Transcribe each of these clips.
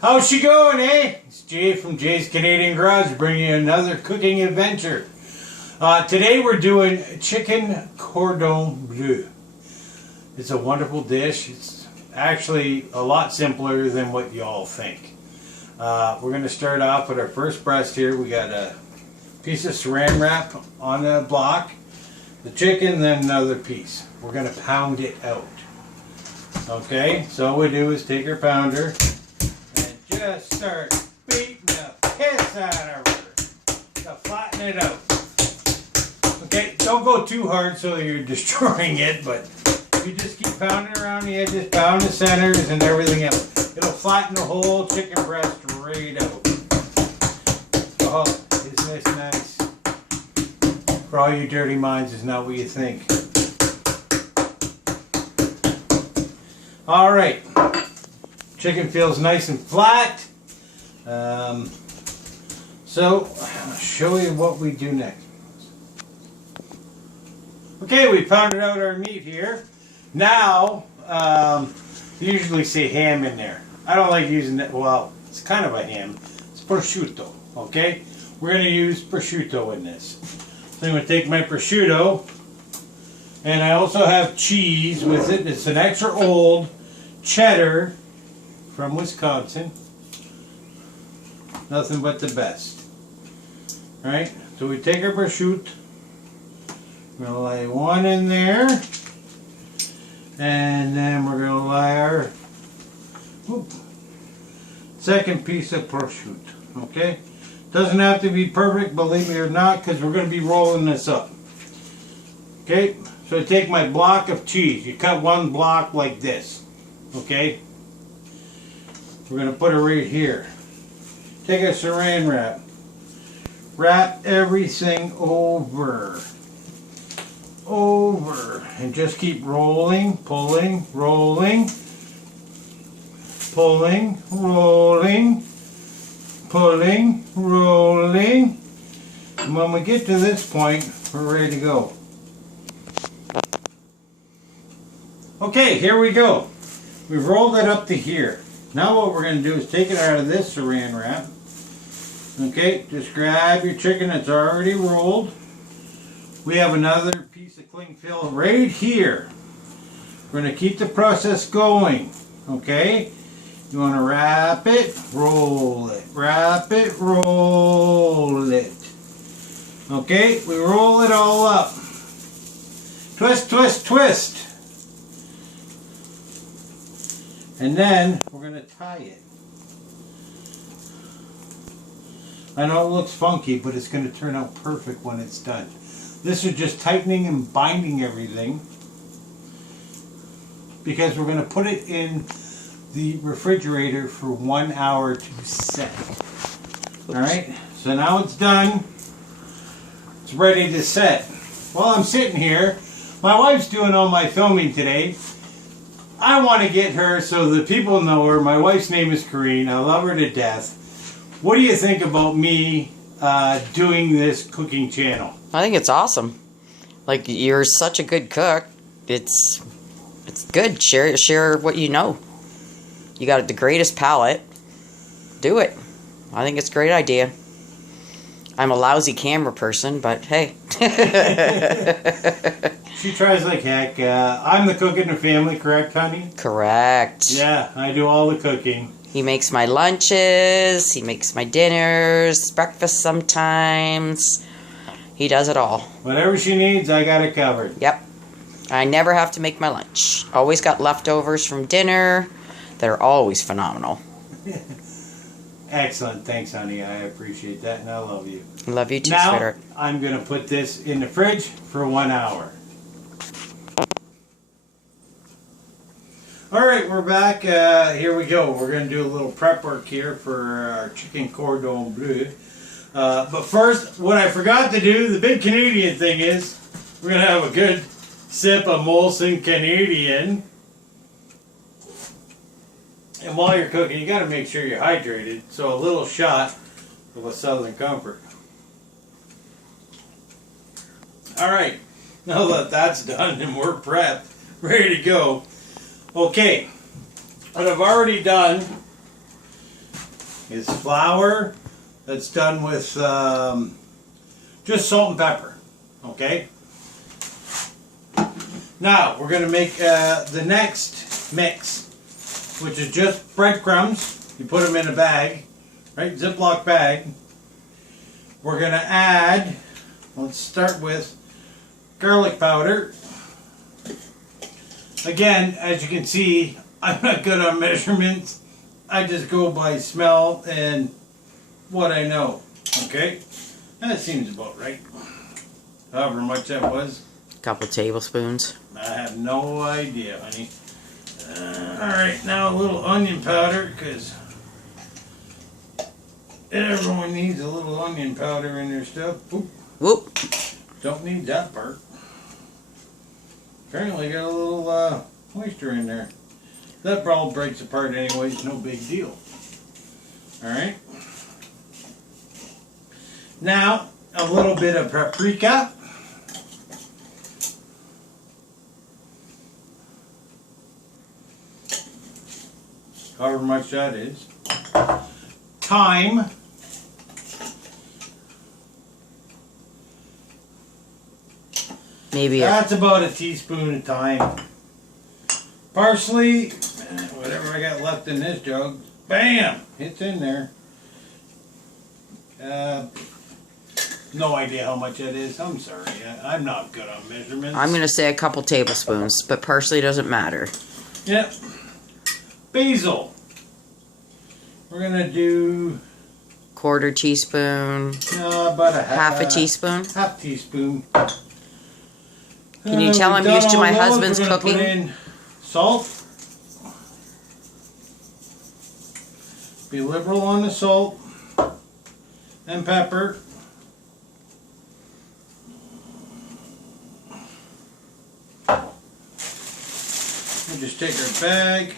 How's she going, eh? It's Jay from Jay's Canadian Garage bringing you another cooking adventure. Today we're doing chicken cordon bleu. It's a wonderful dish. It's actually a lot simpler than what you all think. We're going to start off with our first breast here. We got a piece of saran wrap on a block, the chicken, then another piece. We're going to pound it out. Okay, so what we do is take our pounder and just start beating the piss out of her to flatten it out. Okay, don't go too hard so you're destroying it, but you just keep pounding around the edges, pound the centers and everything else. It'll flatten the whole chicken breast right out. Oh, isn't this nice? For all you dirty minds, is not what you think. Alright, chicken feels nice and flat. So, I'll show you what we do next. Okay, we pounded out our meat here. Now, usually say ham in there. I don't like using that. Well, it's kind of a ham. It's prosciutto, okay? We're going to use prosciutto in this. So I'm going to take my prosciutto, and I also have cheese with it. It's an extra old cheddar from Wisconsin. Nothing but the best. Alright, so we take our prosciutto. We're going to lay one in there. And then we're going to lay our second piece of prosciutto. Okay? Doesn't have to be perfect, believe me or not, because we're going to be rolling this up. Okay? So I take my block of cheese. You cut one block like this. Okay? We're going to put it right here. Take a saran wrap. Wrap everything over. And just keep rolling, pulling, rolling, pulling, rolling, pulling, rolling. And when we get to this point, we're ready to go. Okay, here we go. We've rolled it up to here. Now what we're going to do is take it out of this saran wrap. Okay, just grab your chicken that's already rolled. We have another piece of cling film right here. We're going to keep the process going. Okay? You want to wrap it, roll it. Wrap it, roll it. Okay? We roll it all up. Twist, twist, twist. And then we're going to tie it. I know it looks funky, but it's going to turn out perfect when it's done. This is just tightening and binding everything because we're going to put it in the refrigerator for 1 hour to set. Alright, so now it's done. It's ready to set. While I'm sitting here, my wife's doing all my filming today. I want to get her so the people know her. My wife's name is Corrine. I love her to death. What do you think about me doing this cooking channel? I think it's awesome. Like, you're such a good cook. It's good. Share what you know. You got the greatest palate. Do it. I think it's a great idea. I'm a lousy camera person, but hey. She tries like heck. I'm the cook in the family, correct, honey? Correct. Yeah, I do all the cooking. He makes my lunches. He makes my dinners, breakfast sometimes. He does it all. Whatever she needs, I got it covered. Yep. I never have to make my lunch. Always got leftovers from dinner that are always phenomenal. Excellent. Thanks, honey. I appreciate that, and I love you. Love you too, now, sweetheart. I'm going to put this in the fridge for 1 hour. Alright, we're back. Here we go. We're going to do a little prep work here for our chicken cordon bleu. But first, what I forgot to do, the big Canadian thing is, we're going to have a good sip of Molson Canadian. And while you're cooking, you got to make sure you're hydrated. So a little shot of a Southern Comfort. Alright, now that that's done and we're prepped, ready to go. Okay, what I've already done is flour that's done with just salt and pepper. Okay? Now, we're going to make the next mix, which is just breadcrumbs. You put them in a bag, right? Ziploc bag. We're going to add, let's start with garlic powder. Again, as you can see, I'm not good on measurements. I just go by smell and what I know. Okay? That seems about right. However much that was. A couple tablespoons. I have no idea, honey. Alright, now a little onion powder, because everyone needs a little onion powder in their stuff. Oop. Whoop. Don't need that part. Apparently got a little moisture in there. That all breaks apart anyway, it's no big deal. Alright. Now, a little bit of paprika. However much that is. Thyme. Maybe That's about a teaspoon of thyme. Parsley, whatever I got left in this jug, bam, it's in there. No idea how much that is. I'm sorry, I'm not good on measurements. I'm going to say a couple tablespoons, but parsley doesn't matter. Yep. Basil. We're going to do... Quarter teaspoon. About a half a teaspoon. Half teaspoon. Can you tell I'm used to my husband's cooking? Put in salt. Be liberal on the salt and pepper. We'll just take our bag,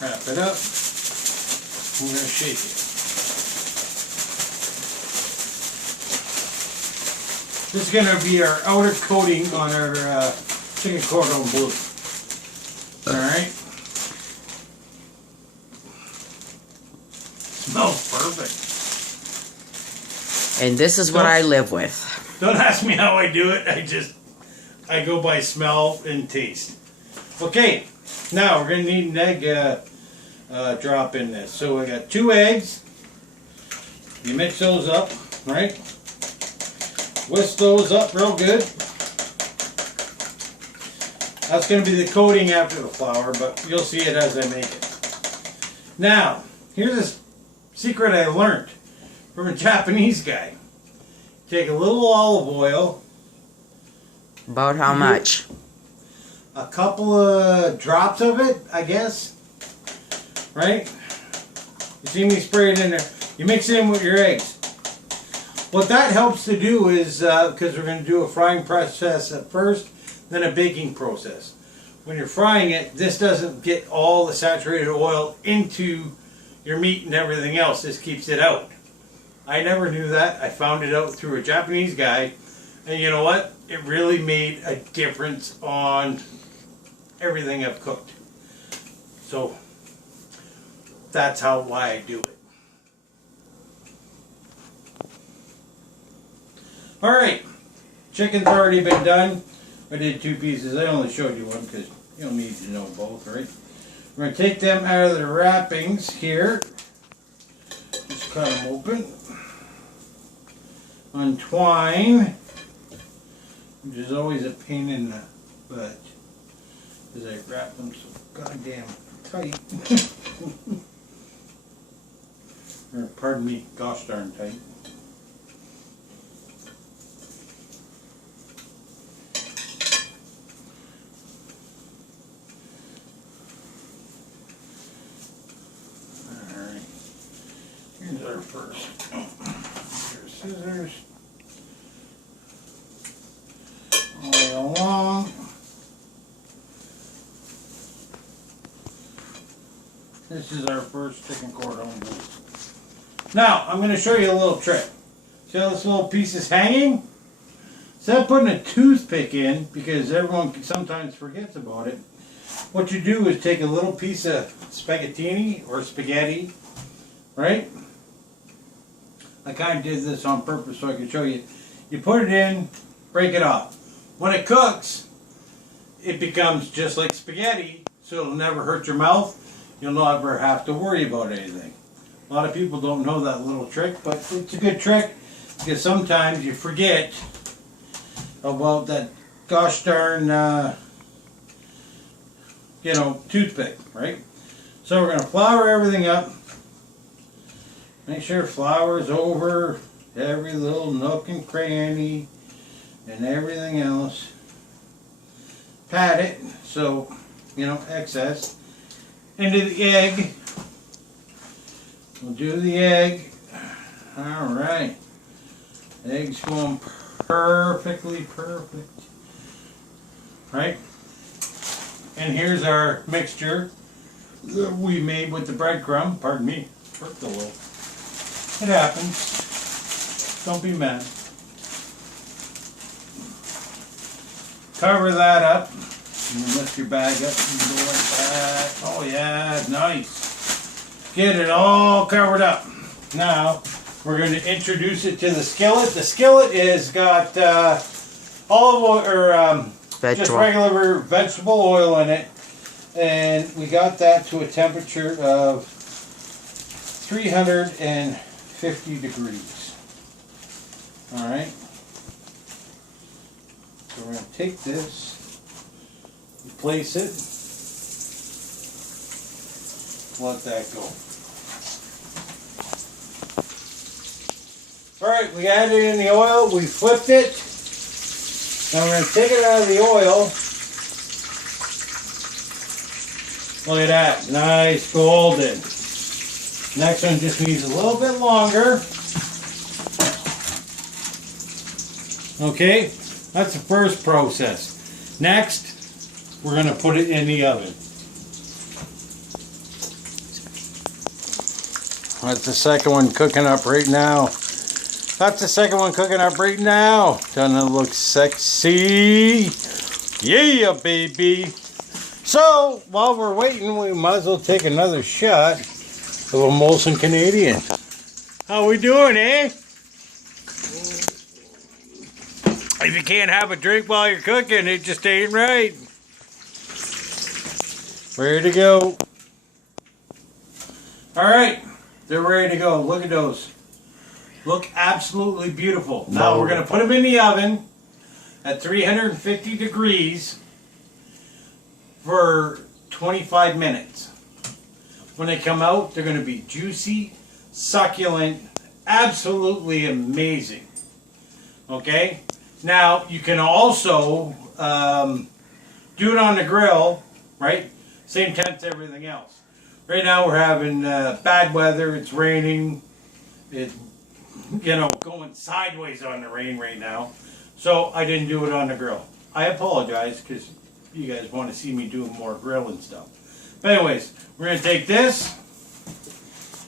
wrap it up, we're going to shake it. This is going to be our outer coating on our chicken cordon bleu. Alright. Smells perfect. And this is what I live with. Don't ask me how I do it. I go by smell and taste. Okay, now we're going to need an egg drop in this. So I got 2 eggs. You mix those up, right? Whisk those up real good. That's going to be the coating after the flour, but you'll see it as I make it. Now, here's a secret I learned from a Japanese guy. Take a little olive oil. About how much? A couple of drops of it, I guess. Right? You see me spray it in there. You mix it in with your eggs. What that helps to do is, because we're going to do a frying process at first, then a baking process. When you're frying it, this doesn't get all the saturated oil into your meat and everything else. This keeps it out. I never knew that. I found it out through a Japanese guy. And you know what? It really made a difference on everything I've cooked. So, that's why I do it. Alright, chicken's already been done. I did 2 pieces. I only showed you one because you don't need to know both, right? We're going to take them out of the wrappings here. Just cut them open. Untwine, which is always a pain in the butt because I wrap them so goddamn tight. Or pardon me, gosh darn tight. Here's our first. Here's scissors. All the way along. This is our first chicken cordon bleu. Now, I'm going to show you a little trick. See how this little piece is hanging? Instead of putting a toothpick in, because everyone sometimes forgets about it, what you do is take a little piece of spaghettini or spaghetti, right? I kind of did this on purpose so I could show you. You put it in, break it off. When it cooks, it becomes just like spaghetti, so it'll never hurt your mouth. You'll never have to worry about anything. A lot of people don't know that little trick, but it's a good trick because sometimes you forget about that gosh darn, toothpick, right? So we're going to flour everything up. Make sure flour's over every little nook and cranny and everything else. Pat it so, excess. Into the egg. We'll do the egg. Alright. Egg's going perfectly perfect. Right? And here's our mixture that we made with the breadcrumb. Pardon me. Burped a little. It happens. Don't be mad. Cover that up. And then lift your bag up and go like that. Oh yeah, nice. Get it all covered up. Now we're going to introduce it to the skillet. The skillet is got olive oil or just regular vegetable oil in it, and we got that to a temperature of 350 degrees. All right. So we're going to take this, place it, let that go. Alright, we added it in the oil, we flipped it. Now we're going to take it out of the oil. Look at that, nice golden. Next one just needs a little bit longer. Okay, that's the first process. Next, we're going to put it in the oven. That's the second one cooking up right now. That's the second one cooking up right now. Doesn't it look sexy? Yeah, baby. So, while we're waiting, we might as well take another shot of a Molson Canadian. How we doing, eh? If you can't have a drink while you're cooking, it just ain't right. Ready to go. Alright, they're ready to go. Look at those. Look absolutely beautiful. Now we're going to put them in the oven at 350 degrees for 25 minutes. When they come out, they're going to be juicy, succulent, absolutely amazing. Okay? Now, you can also do it on the grill, right? Same temp as everything else. Right now we're having bad weather. It's raining. It's, going sideways on the rain right now. So I didn't do it on the grill. I apologize because you guys want to see me doing more grilling stuff. But anyways, we're going to take this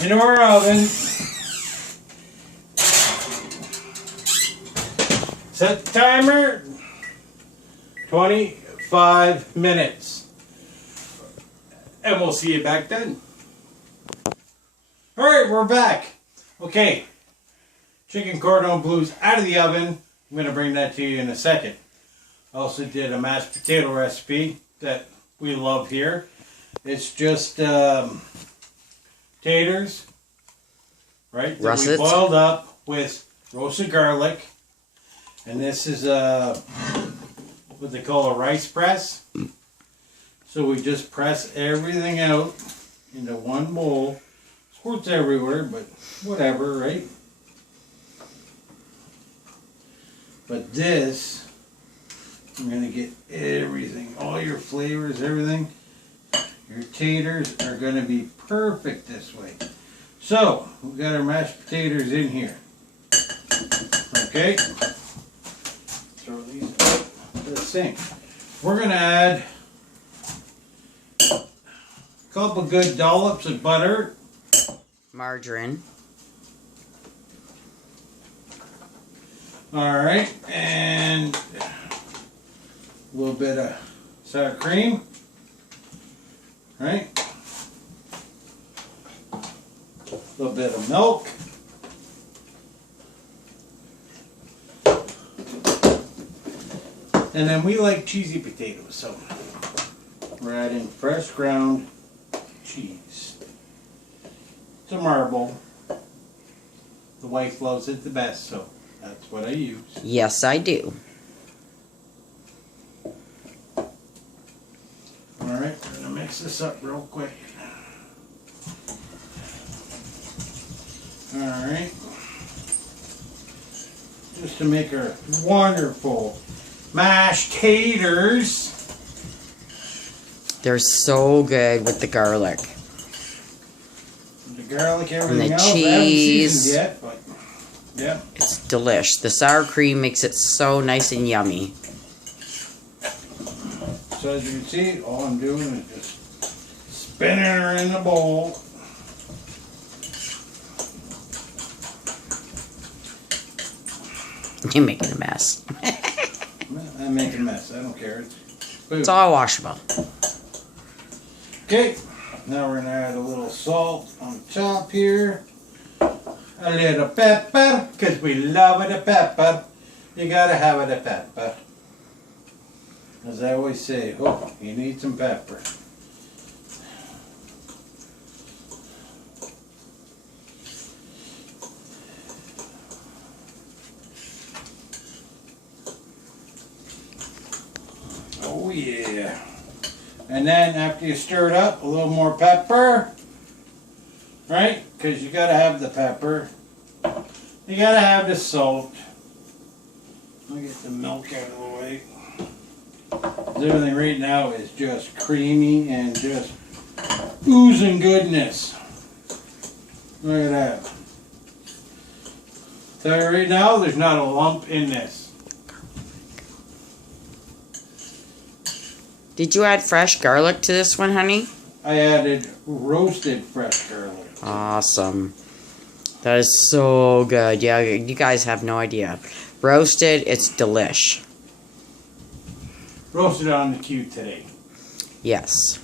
into our oven. Set the timer. 25 minutes. And we'll see you back then. Alright, we're back. Okay. Chicken cordon bleu's out of the oven. I'm going to bring that to you in a second. I also did a mashed potato recipe that we love here. It's just taters, right? That we boiled up with roasted garlic. And this is what they call a rice press. So we just press everything out into one bowl. Squirts everywhere, but whatever, right? But this, I'm going to get everything, all your flavors, everything. Your taters are going to be perfect this way. So, we've got our mashed potatoes in here. Okay? Throw these into the sink. We're going to add a couple good dollops of butter. Margarine. Alright, and a little bit of sour cream. Right? A little bit of milk. And then we like cheesy potatoes, so we're adding fresh ground cheese. It's a marble. The wife loves it the best, so that's what I use. Yes, I do. Alright, we're going to mix this up real quick. Alright. Just to make our wonderful mashed taters. They're so good with the garlic. The garlic, everything And the else. cheese. I haven't seasoned yet, but yeah. It's delish. The sour cream makes it so nice and yummy. So as you can see, all I'm doing is just spinning her in the bowl. You're making a mess. I'm making a mess. I don't care. It's all washable. Okay, now we're going to add a little salt on top here. A little pepper, because we love it a pepper. You got to have it a pepper. As I always say, oh, you need some pepper. Oh yeah. And then after you stir it up, a little more pepper. Right? Because you got to have the pepper. You got to have the salt. I'll get the milk out of the way. Everything right now is just creamy and just oozing goodness. Look at that. Tell you right now, there's not a lump in this. Did you add fresh garlic to this one, honey? I added roasted fresh garlic. Awesome. That is so good. Yeah, you guys have no idea. Roasted, it's delish. Roasted on the cube today. Yes.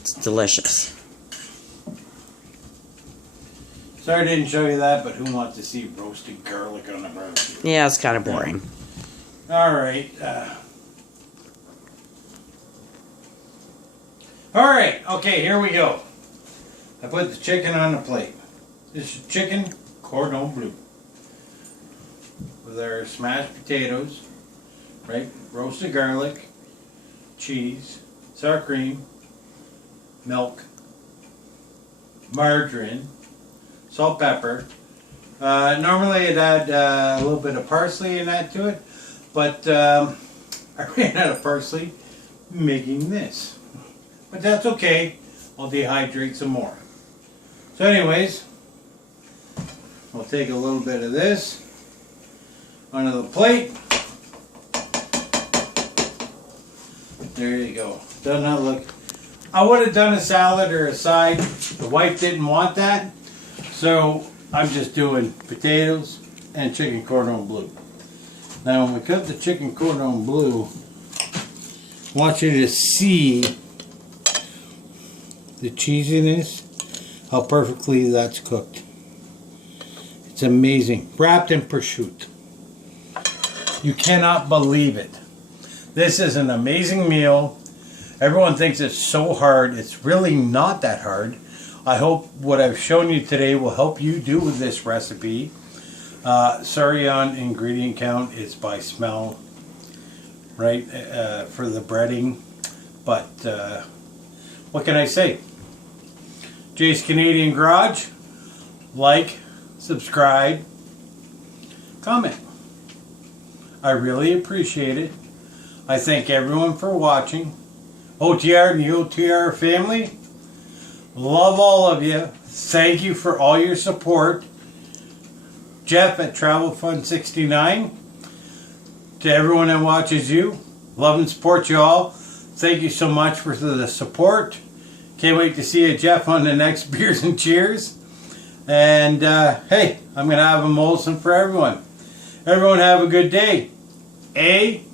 It's delicious. Sorry I didn't show you that, but who wants to see roasted garlic on a barbecue? Yeah, it's kind of boring. Alright. Alright, okay, here we go. I put the chicken on the plate. This is chicken cordon bleu. With our smashed potatoes, right? Roasted garlic, cheese, sour cream, milk, margarine, salt, pepper. Normally I'd add a little bit of parsley and that to it, but I ran out of parsley making this. But that's okay, I'll dehydrate some more. So anyways, we'll take a little bit of this onto the plate. There you go. Doesn't that look... I would have done a salad or a side. The wife didn't want that. So I'm just doing potatoes and chicken cordon bleu. Now when we cut the chicken cordon bleu, I want you to see the cheesiness, how perfectly that's cooked. It's amazing. Wrapped in prosciutto. You cannot believe it. This is an amazing meal. Everyone thinks it's so hard. It's really not that hard. I hope what I've shown you today will help you do with this recipe. Sorry on ingredient count. It's by smell, right, for the breading. But what can I say? Jay's Canadian Garage. Like, subscribe, comment. I really appreciate it. I thank everyone for watching. OTR and the OTR family, love all of you. Thank you for all your support. Jeff at Travel Fund 69. To everyone that watches you, love and support you all. Thank you so much for the support. Can't wait to see you, Jeff, on the next Beers and Cheers. And hey, I'm going to have a Molson for everyone. Everyone have a good day. A